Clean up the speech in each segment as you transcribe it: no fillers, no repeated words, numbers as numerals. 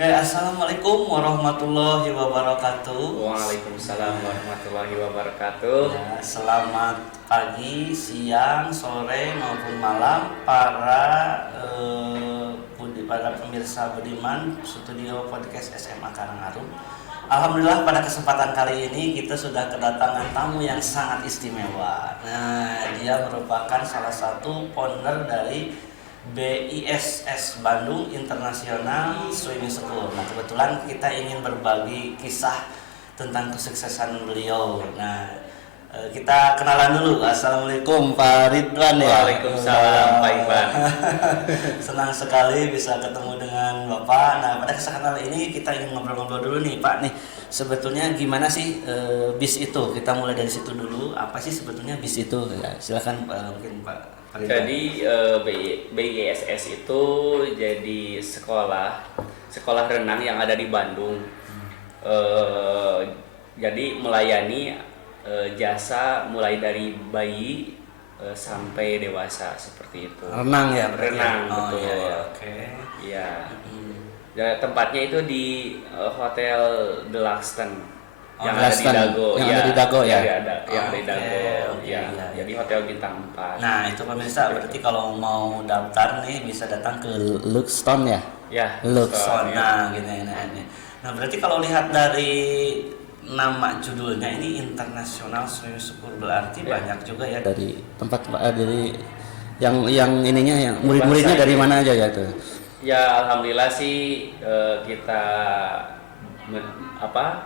Assalamualaikum warahmatullahi wabarakatuh. Waalaikumsalam warahmatullahi wabarakatuh. Ya, selamat pagi, siang, sore maupun malam para pemirsa budiman studio podcast SMA Karangarum. Alhamdulillah pada kesempatan kali ini kita sudah kedatangan tamu yang sangat istimewa. Nah, dia merupakan salah satu founder dari BISS Bandung International Swimming School. Nah, kebetulan kita ingin berbagi kisah tentang kesuksesan beliau. Nah, kita kenalan dulu. Assalamualaikum Pak Ridwan ya. Waalaikumsalam Pak Iban. Senang sekali bisa ketemu dengan Bapak. Nah, pada kesempatan ini kita ingin ngobrol-ngobrol dulu nih Pak nih. Sebetulnya gimana sih BIS itu? Kita mulai dari situ dulu. Apa sih sebetulnya BIS itu? Ya, silakan mungkin Pak. Jadi BISS itu jadi sekolah renang yang ada di Bandung. Jadi melayani jasa mulai dari bayi sampai dewasa seperti itu. Renang ya, renang betul. Betul. Iya, oke. Iya. Dan tempatnya itu di Hotel Deluxe yang ada di Dago, yang ada di Dago ya. Yang ada di Dago, iya. Jadi hotel bintang 4. Nah, itu pemirsa berarti kalau mau daftar nih bisa datang ke Luxton ya. Ya, Luxton. ya. Nah, gini. Nah, berarti kalau lihat dari nama judulnya ini International Swimming School berarti banyak juga ya dari tempat dari yang ininya yang murid-muridnya dari mana aja ya tuh. Ya, alhamdulillah sih kita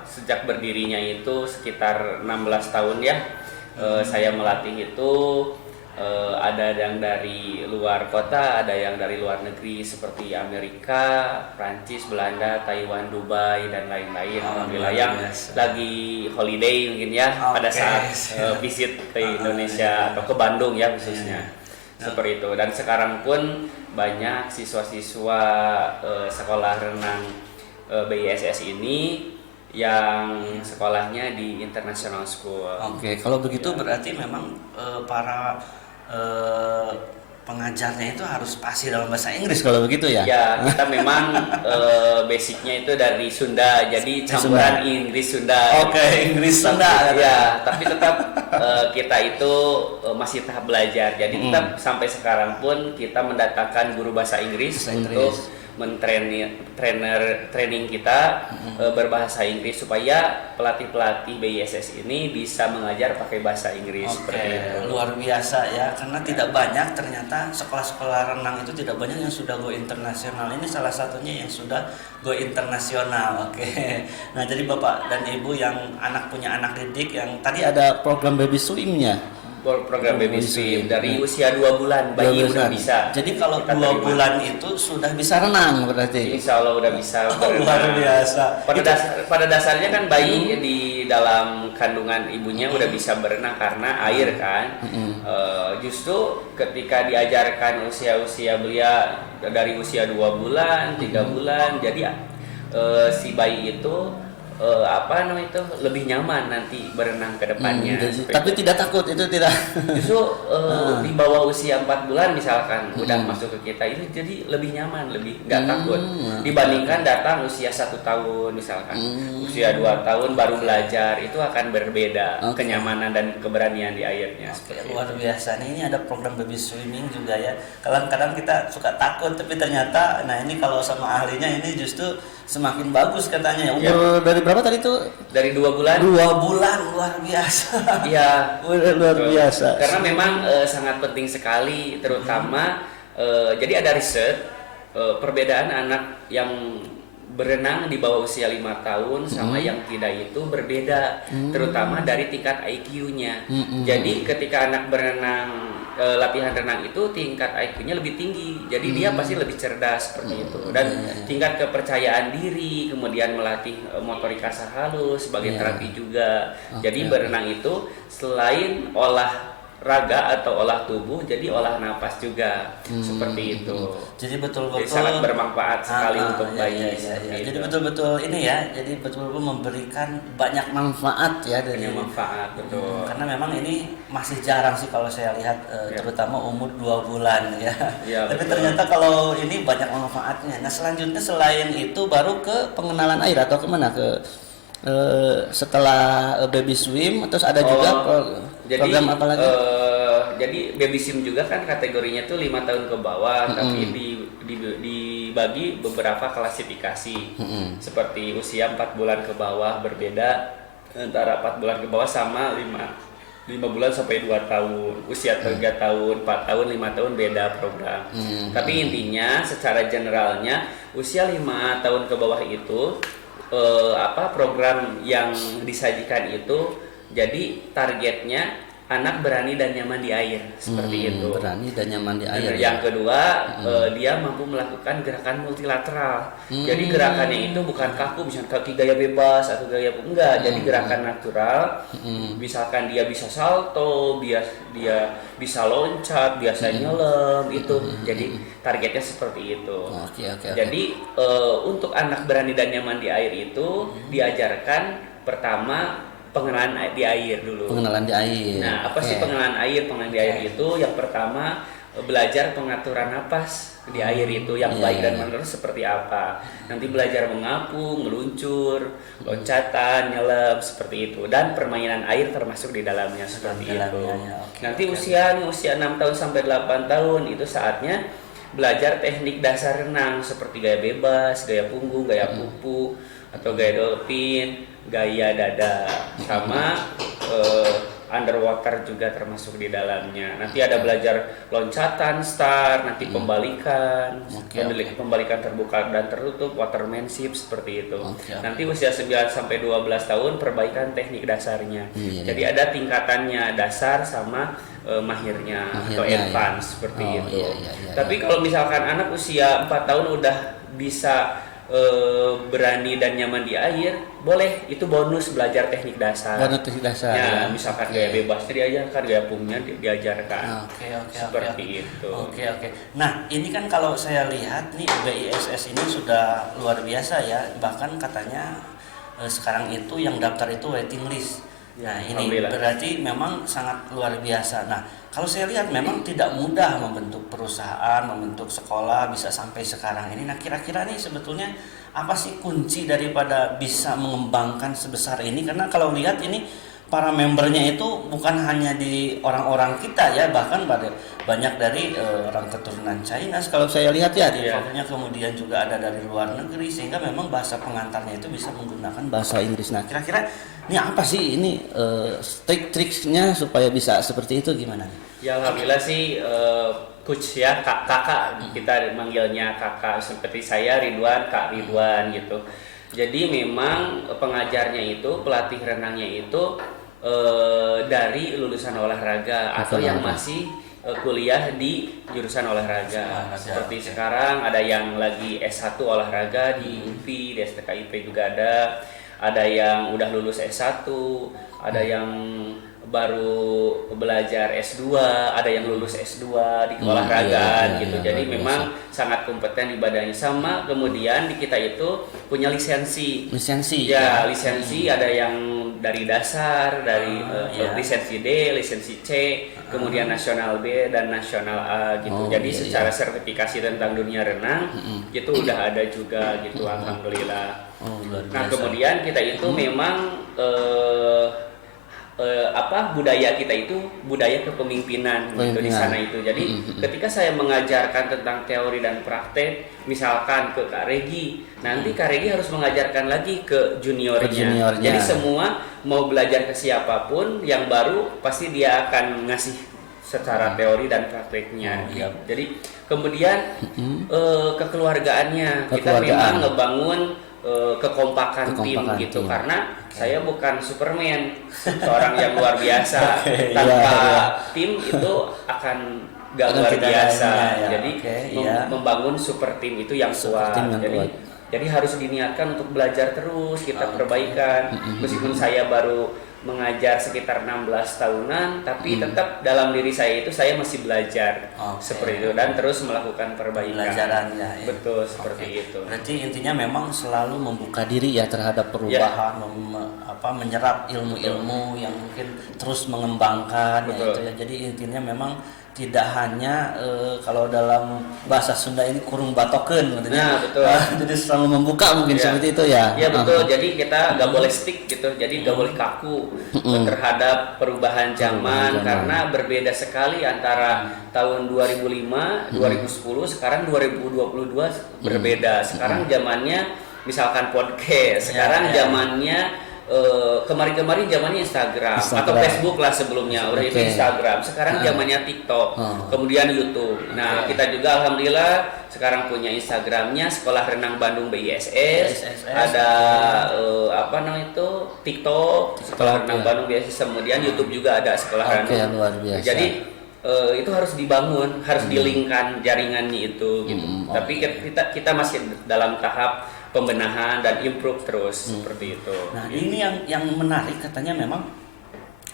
sejak berdirinya itu sekitar 16 tahun ya. Saya melatih itu ada yang dari luar kota, ada yang dari luar negeri seperti Amerika, Prancis, Belanda, Taiwan, Dubai dan lain-lain. Alhamdulillah yang lagi holiday mungkin ya pada saat visit ke Indonesia atau ke Bandung ya khususnya. Seperti itu. Dan sekarang pun banyak siswa-siswa sekolah renang BISS ini yang sekolahnya di International School. Oke, kalau begitu berarti memang para pengajarnya itu harus pasti dalam bahasa Inggris kalau begitu ya? Ya, kita memang basicnya itu dari Sunda, jadi campuran Inggris Sunda. Oke, Inggris Sunda. Ya, tapi tetap kita itu masih tahap belajar. Jadi tetap sampai sekarang pun kita mendatangkan guru bahasa Inggris. Untuk training kita berbahasa Inggris supaya pelatih BISS ini bisa mengajar pakai bahasa Inggris. Seperti itu. Luar biasa ya, karena tidak banyak ternyata sekolah-sekolah renang itu tidak banyak yang sudah go internasional. Ini salah satunya yang sudah go internasional. Oke. Nah, jadi Bapak dan Ibu yang punya anak didik yang tadi ada program baby swimnya. Program baby swim dari usia 2 bulan bayi udah bisa. Jadi kalau 2 bulan itu sudah bisa renang berarti. Insya Allah udah bisa berenang. Luar biasa. Pada dasarnya kan bayi di dalam kandungan ibunya udah bisa berenang karena air kan. Justru ketika diajarkan usia belia dari usia 2 bulan, 3 bulan, jadi si bayi itu lebih nyaman nanti berenang ke depannya. Tapi tidak takut itu tidak. Justru di bawah usia 4 bulan misalkan udah masuk ke kita itu jadi lebih nyaman, lebih nggak takut dibandingkan datang usia 1 tahun misalkan. Usia 2 tahun baru belajar itu akan berbeda kenyamanan dan keberanian di airnya. Luar biasa nih, ini ada program baby swimming juga ya. Kadang-kadang kita suka takut tapi ternyata ini kalau sama ahlinya ini justru semakin bagus katanya ya. Umur dari berapa tadi tuh? Dari 2 bulan. 2 bulan, luar biasa. Iya, luar biasa. Karena memang sangat penting sekali, terutama jadi ada riset perbedaan anak yang berenang di bawah usia 5 tahun sama yang tidak itu berbeda, terutama dari tingkat IQ-nya. Jadi ketika anak berenang latihan renang itu tingkat IQ-nya lebih tinggi, jadi dia pasti lebih cerdas seperti itu. Dan tingkat kepercayaan diri, kemudian melatih motorik kasar halus sebagai terapi juga. Jadi berenang itu selain olah raga atau olah tubuh, jadi olah napas juga seperti itu. Jadi betul-betul Jadi sangat bermanfaat sekali untuk bayi. Jadi betul-betul ini ya, jadi betul-betul memberikan banyak manfaat ya dari Punya manfaat, betul. karena memang ini masih jarang sih kalau saya lihat terutama umur 2 bulan ya. Ya, Tapi betul. ternyata kalau ini banyak manfaatnya. Nah selanjutnya selain itu baru ke pengenalan air atau kemana setelah baby swim terus ada juga program apa lagi? Jadi baby sim juga kan kategorinya tuh 5 tahun ke bawah, tapi dibagi beberapa klasifikasi. Seperti usia 4 bulan ke bawah berbeda antara 4 bulan ke bawah sama 5 bulan sampai 2 tahun. Usia 3 tahun, 4 tahun, 5 tahun beda program. Tapi intinya secara generalnya usia 5 tahun ke bawah itu program yang disajikan itu jadi targetnya anak berani dan nyaman di air seperti itu. Berani dan nyaman di air. Yang kedua dia mampu melakukan gerakan multilateral. Jadi gerakannya itu bukan kaku, misalnya kaki gaya bebas atau gaya enggak. Jadi gerakan natural. Misalkan dia bisa salto, dia bisa loncat, biasa nyelam itu. Jadi targetnya seperti itu. Oke. Jadi untuk anak berani dan nyaman di air itu diajarkan pertama pengenalan di air dulu. Pengenalan di air. Nah, apa sih pengenalan air? Pengenalan di air itu yang pertama belajar pengaturan napas di air itu yang baik dan benar seperti apa. Nanti belajar mengapung, meluncur, loncatan, nyelam seperti itu dan permainan air termasuk di dalamnya seperti itu. Nanti usia 6 tahun sampai 8 tahun itu saatnya belajar teknik dasar renang seperti gaya bebas, gaya punggung, gaya pupu atau gaya dolphin, gaya dada sama underwater juga termasuk di dalamnya. Nanti ada belajar loncatan, start, nanti pembalikan, pembalikan terbuka dan tertutup, watermanship seperti itu. Nanti usia 9 sampai 12 tahun perbaikan teknik dasarnya. Jadi ada tingkatannya dasar sama mahirnya atau advance seperti itu. Tapi kalau misalkan anak usia 4 tahun udah bisa berani dan nyaman di air, boleh itu bonus belajar teknik dasar. Ya, misalkan gaya bebas diajarkan, gaya pungnya diajarkan. Seperti itu. Oke. Nah, ini kan kalau saya lihat nih BISS ini sudah luar biasa ya. Bahkan katanya sekarang itu yang daftar itu waiting list. Nah, ini berarti memang sangat luar biasa. Nah, kalau saya lihat memang tidak mudah membentuk perusahaan, membentuk sekolah bisa sampai sekarang ini. Nah, kira-kira nih sebetulnya apa sih kunci daripada bisa mengembangkan sebesar ini? Karena kalau lihat ini para membernya itu bukan hanya di orang-orang kita ya, bahkan banyak dari orang keturunan China kalau saya lihat ya di fotonya, kemudian juga ada dari luar negeri, sehingga memang bahasa pengantarnya itu bisa menggunakan bahasa Inggris. Nah, kira-kira ini apa sih ini trik-triknya supaya bisa seperti itu gimana? Ya alhamdulillah sih coach ya, kakak kita manggilnya kakak, seperti saya Ridwan, Kak Ridwan gitu. Jadi memang pengajarnya itu, pelatih renangnya itu dari lulusan olahraga atau yang masih kuliah di jurusan olahraga. Seperti sekarang ada yang lagi S1 olahraga di UPI, di STKIP juga ada yang udah lulus S1, ada yang baru belajar S2, ada yang lulus S2 di keolahragaan gitu. Jadi memang sangat kompeten di badannya. Sama kemudian di kita itu punya lisensi. Ya, lisensi ada yang dari dasar, dari lisensi D, lisensi C, kemudian nasional B dan nasional A gitu. Jadi secara sertifikasi tentang dunia renang itu udah ada juga gitu, alhamdulillah. Nah, kemudian kita itu memang budaya kita itu budaya kepemimpinan gitu di sana itu. Jadi ketika saya mengajarkan tentang teori dan praktek, misalkan ke Kak Regi, nanti Kak Regi harus mengajarkan lagi ke juniornya. Jadi semua mau belajar ke siapapun yang baru pasti dia akan ngasih secara teori dan prakteknya. Jadi kemudian kekeluargaannya kita memang ngebangun kekompakan tim gitu, karena saya bukan Superman, seorang yang luar biasa. Tanpa tim itu akan gak luar biasa. Jadi membangun super tim itu yang kuat. Jadi harus diniatkan untuk belajar terus, kita perbaikan. Meskipun saya baru mengajar sekitar 16 tahunan, tapi tetap dalam diri saya itu saya masih belajar seperti itu dan terus melakukan perbaikan. Pembelajarannya, ya. Betul seperti itu. Berarti intinya memang selalu membuka diri ya terhadap perubahan, menyerap ilmu-ilmu yang mungkin terus mengembangkan ya, itu ya. Jadi intinya memang tidak hanya kalau dalam bahasa Sunda ini kurung batokeun gitu. Nah, betul. Jadi selalu membuka mungkin seperti itu ya. Iya betul. Jadi kita nggak boleh stick gitu. Jadi nggak boleh kaku terhadap perubahan zaman karena berbeda sekali antara tahun 2005, 2010, sekarang 2022 berbeda. Sekarang zamannya misalkan podcast, sekarang zamannya kemarin-kemarin zamannya Instagram atau Facebook lah sebelumnya, udah itu Instagram. Sekarang zamannya TikTok, kemudian YouTube. Nah, kita juga alhamdulillah sekarang punya Instagramnya Sekolah Renang Bandung BISS. Ada TikTok Sekolah Renang Bandung BISS, kemudian YouTube juga ada Sekolah Renang. Luar biasa. Jadi itu harus dibangun, harus dilingkan jaringannya itu gitu. Tapi kita masih dalam tahap pembenahan dan improve terus seperti itu. Nah, ini yang menarik katanya memang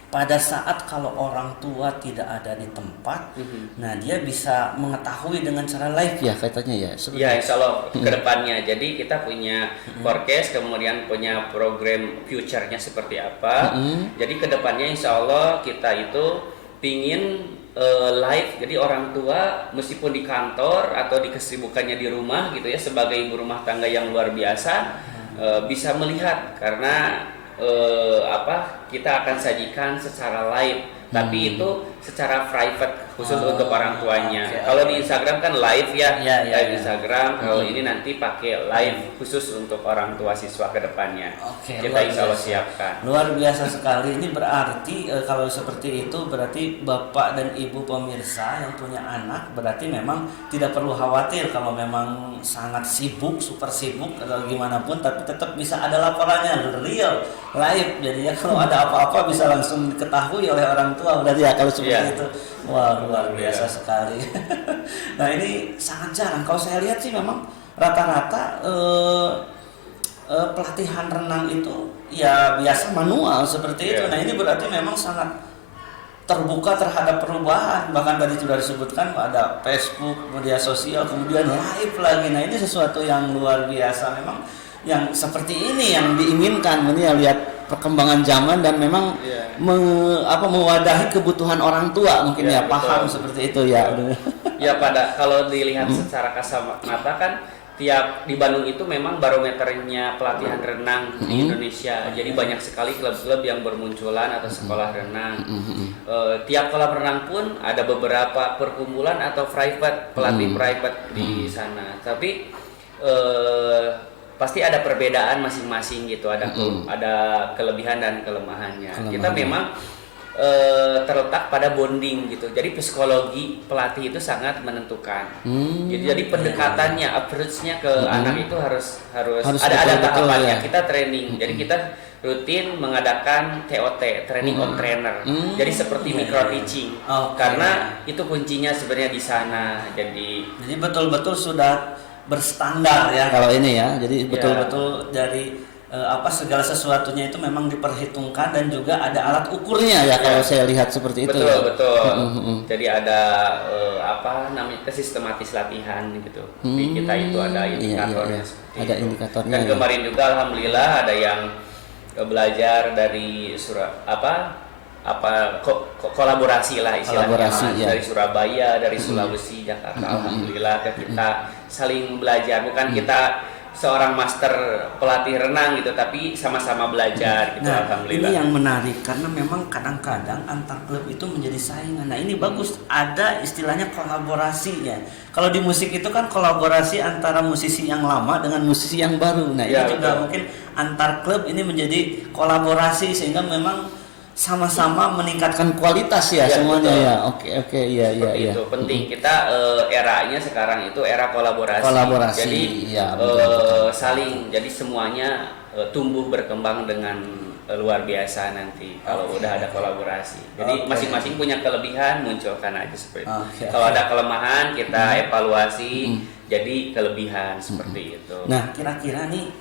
pada saat kalau orang tua tidak ada di tempat, nah dia bisa mengetahui dengan cara live ya katanya ya. Ya, insya Allah kedepannya. Jadi kita punya forecast, kemudian punya program future-nya seperti apa. Jadi kedepannya insya Allah kita itu pingin live, jadi orang tua meskipun di kantor atau di kesibukannya di rumah gitu ya, sebagai ibu rumah tangga yang luar biasa bisa melihat karena kita akan sajikan secara live, tapi itu secara private khusus untuk orang tuanya. Kalau di Instagram kan live live Instagram. Kalau ini nanti pakai live khusus untuk orang tua siswa ke depannya. Kita insya Allah siapkan. Luar biasa sekali. Ini berarti kalau seperti itu berarti Bapak dan Ibu pemirsa yang punya anak berarti memang tidak perlu khawatir kalau memang sangat sibuk, super sibuk atau gimana pun, tapi tetap bisa ada laporannya real live. Jadinya kalau ada apa-apa bisa langsung diketahui oleh orang tua. Berarti ya kalau seperti itu. Wah, luar biasa sekali. Nah, ini sangat jarang. Kalau saya lihat sih memang rata-rata pelatihan renang itu ya biasa manual seperti itu. Nah, ini berarti memang sangat terbuka terhadap perubahan. Bahkan tadi sudah disebutkan ada Facebook, media sosial, kemudian live lagi. Nah, ini sesuatu yang luar biasa memang, yang seperti ini yang diinginkan. Ini ya lihat perkembangan zaman dan memang mewadahi kebutuhan orang tua mungkin ya paham seperti itu ya. Ya, kalau dilihat secara kasat mata kan tiap di Bandung itu memang barometernya pelatihan renang di Indonesia. Jadi banyak sekali klub-klub yang bermunculan atau sekolah renang. Tiap kolam renang pun ada beberapa perkumpulan atau pelatih private di sana. Tapi pasti ada perbedaan masing-masing gitu, ada kelebihan dan kelemahannya. Kita memang terletak pada bonding gitu. Jadi psikologi pelatih itu sangat menentukan. Jadi pendekatannya, approach-nya ke anak itu harus ada tahapannya. Kita training. Jadi kita rutin mengadakan TOT, training on trainer. Jadi seperti micro teaching. Karena itu kuncinya sebenarnya di sana. Jadi betul-betul sudah berstandar ya kalau ini ya. Jadi betul-betul dari segala sesuatunya itu memang diperhitungkan dan juga ada alat ukurnya ya kalau saya lihat seperti itu. Betul. Jadi ada sistematis latihan gitu. Di kita itu ada indikatornya. Ada indikatornya. Dan kemarin juga alhamdulillah ada yang belajar dari kolaborasi lah istilahnya, dari Surabaya, dari Sulawesi, Jakarta. Alhamdulillah kita saling belajar, bukan kita seorang master pelatih renang gitu, tapi sama-sama belajar gitu. Nah, alhamdulillah. Ini yang menarik karena memang kadang-kadang antar klub itu menjadi saingan. Nah, ini bagus ada istilahnya kolaborasinya. Kalau di musik itu kan kolaborasi antara musisi yang lama dengan musisi yang baru. Nah, ini juga mungkin antar klub ini menjadi kolaborasi sehingga memang sama-sama meningkatkan kualitas ya semuanya betul. Ya. Oke, iya. Itu penting. Kita eranya sekarang itu era kolaborasi. Jadi betul. Saling, jadi semuanya tumbuh berkembang dengan luar biasa nanti kalau udah ada kolaborasi. Jadi masing-masing punya kelebihan, munculkan aja seperti itu. Kalau ada kelemahan kita evaluasi jadi kelebihan seperti itu. Nah, kira-kira nih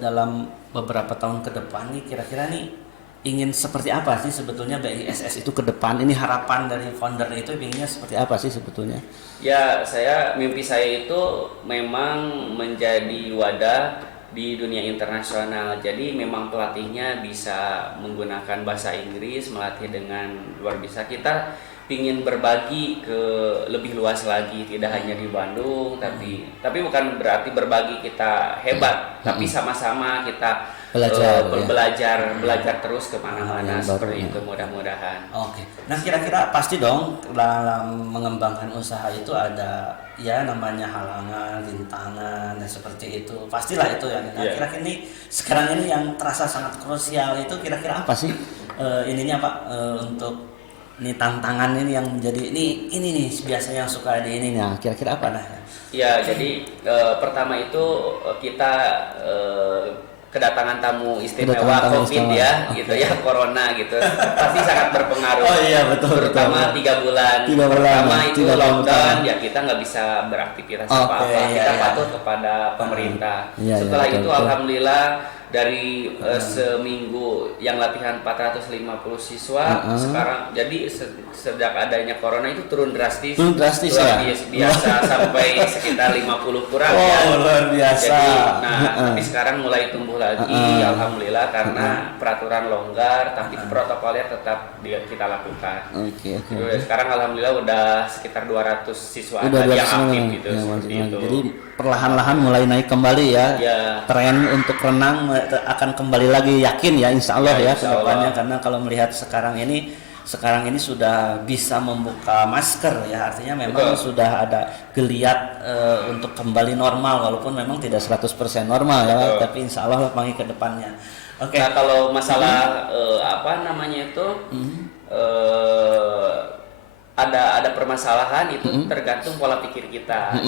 dalam beberapa tahun ke depan nih kira-kira nih ingin seperti apa sih sebetulnya BISS itu ke depan? Ini harapan dari founder itu inginnya seperti apa sih sebetulnya? Ya, mimpi saya itu memang menjadi wadah di dunia internasional. Jadi memang pelatihnya bisa menggunakan bahasa Inggris, melatih dengan luar biasa. Kita ingin berbagi ke lebih luas lagi, tidak hanya di Bandung, tapi bukan berarti berbagi kita hebat, tapi sama-sama kita belajar terus kemana-mana seperti itu, mudah-mudahan. Oke. Nah kira-kira pasti dong dalam mengembangkan usaha itu ada ya namanya halangan, rintangan, dan seperti itu. Pastilah itu ya. Nah kira-kira ini sekarang ini yang terasa sangat krusial itu kira-kira apa sih ininya Pak untuk ini tantangan ini yang menjadi ini nih biasanya yang suka di ini. Nah kira-kira apa nah? Ya jadi pertama itu kita kedatangan tamu istimewa COVID ya, gitu ya, corona gitu, pasti sangat berpengaruh. Oh iya betul. Terutama 3 bulan. Pertama itu lockdown, ya kita nggak bisa beraktivitas apa-apa. Kita patuh kepada pemerintah. Setelah itu alhamdulillah dari seminggu yang latihan 450 siswa sekarang jadi sejak adanya corona itu turun drastis ya? Biasa sampai sekitar 50 kurang luar biasa. Jadi tapi sekarang mulai tumbuh lagi alhamdulillah karena peraturan longgar tapi protokolnya tetap kita lakukan. Sekarang alhamdulillah udah sekitar 200 siswa yang aktif gitu seperti itu. Jadi perlahan-lahan mulai naik kembali ya. Tren untuk renang akan kembali lagi, yakin ya insya Allah ya ke depannya, karena kalau melihat sekarang ini sudah bisa membuka masker ya, artinya memang sudah ada geliat untuk kembali normal walaupun memang tidak 100% normal ya, tapi insya Allah panggil ke depannya. Oke. Nah kalau masalah apa namanya itu ada permasalahan itu tergantung pola pikir kita.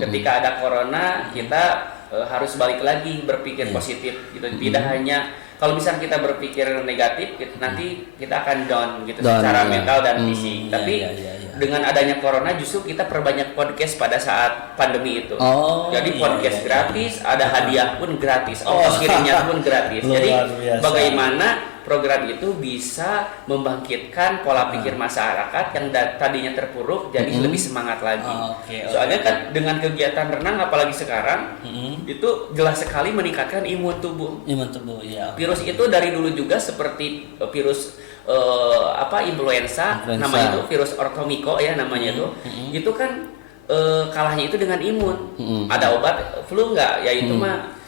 Ketika ada corona kita harus balik lagi berpikir positif gitu. Tidak hanya kalau misalnya kita berpikir negatif nanti kita akan down gitu secara mental dan fisik. Tapi dengan adanya corona justru kita perbanyak podcast pada saat pandemi itu. Jadi podcast gratis, ada hadiah pun gratis, ongkos kirimnya pun gratis. Jadi bagaimana program itu bisa membangkitkan pola pikir masyarakat yang tadinya terpuruk jadi lebih semangat lagi. Soalnya kan dengan kegiatan renang apalagi sekarang itu jelas sekali meningkatkan imun tubuh. Ya. Virus itu dari dulu juga seperti virus influenza, namanya itu virus ortomiko ya namanya itu. Itu kan kalahnya itu dengan imun. Ada obat flu enggak? Ya itu mah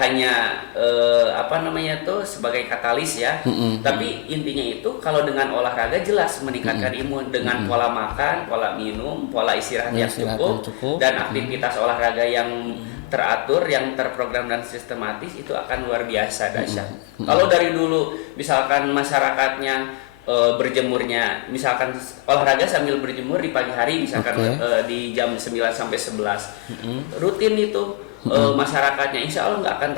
hanya sebagai katalis ya. Tapi intinya itu kalau dengan olahraga jelas meningkatkan imun dengan pola makan, pola minum, pola istirahat yang cukup dan aktivitas olahraga yang teratur, yang terprogram dan sistematis itu akan luar biasa dahsyat. Kalau dari dulu misalkan masyarakatnya berjemurnya misalkan olahraga sambil berjemur di pagi hari misalkan di jam 9 sampai 11 rutin itu masyarakatnya insya Allah nggak akan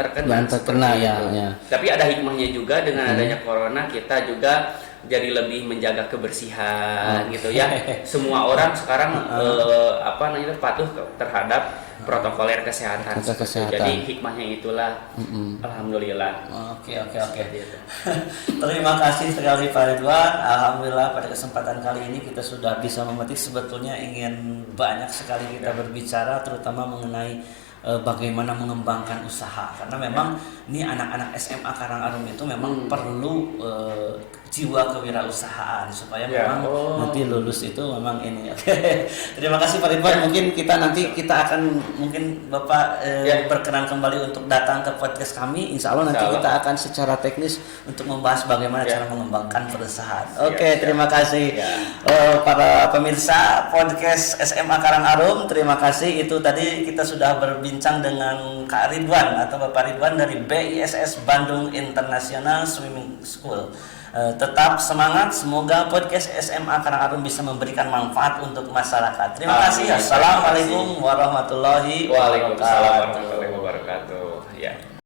terkena ya. Tapi ada hikmahnya juga dengan adanya corona kita juga jadi lebih menjaga kebersihan gitu ya. Semua orang sekarang patuh terhadap protokoler kesehatan. Jadi hikmahnya itulah alhamdulillah. Oke. Terima kasih sekali Pak Ridwan. Alhamdulillah pada kesempatan kali ini kita sudah bisa memetik, sebetulnya ingin banyak sekali kita berbicara terutama mengenai bagaimana mengembangkan usaha, karena memang ini anak-anak SMA Karangarum itu memang perlu jiwa kewirausahaan supaya memang nanti lulus itu memang ini. Terima kasih Pak Ridwan. Mungkin kita akan mungkin Bapak berkenan kembali untuk datang ke podcast kami. Insya Allah nanti kita akan secara teknis untuk membahas bagaimana cara mengembangkan perusahaan. Terima kasih para pemirsa podcast SMA Karangarum. Terima kasih. Itu tadi kita sudah berbincang dengan Kak Ridwan atau Bapak Ridwan dari BISS Bandung International Swimming School. Tetap semangat, semoga podcast SMA Karangarum bisa memberikan manfaat untuk masyarakat. Terima kasih. Assalamualaikum warahmatullahi wabarakatuh. Waalaikumsalam warahmatullahi wabarakatuh. Ya.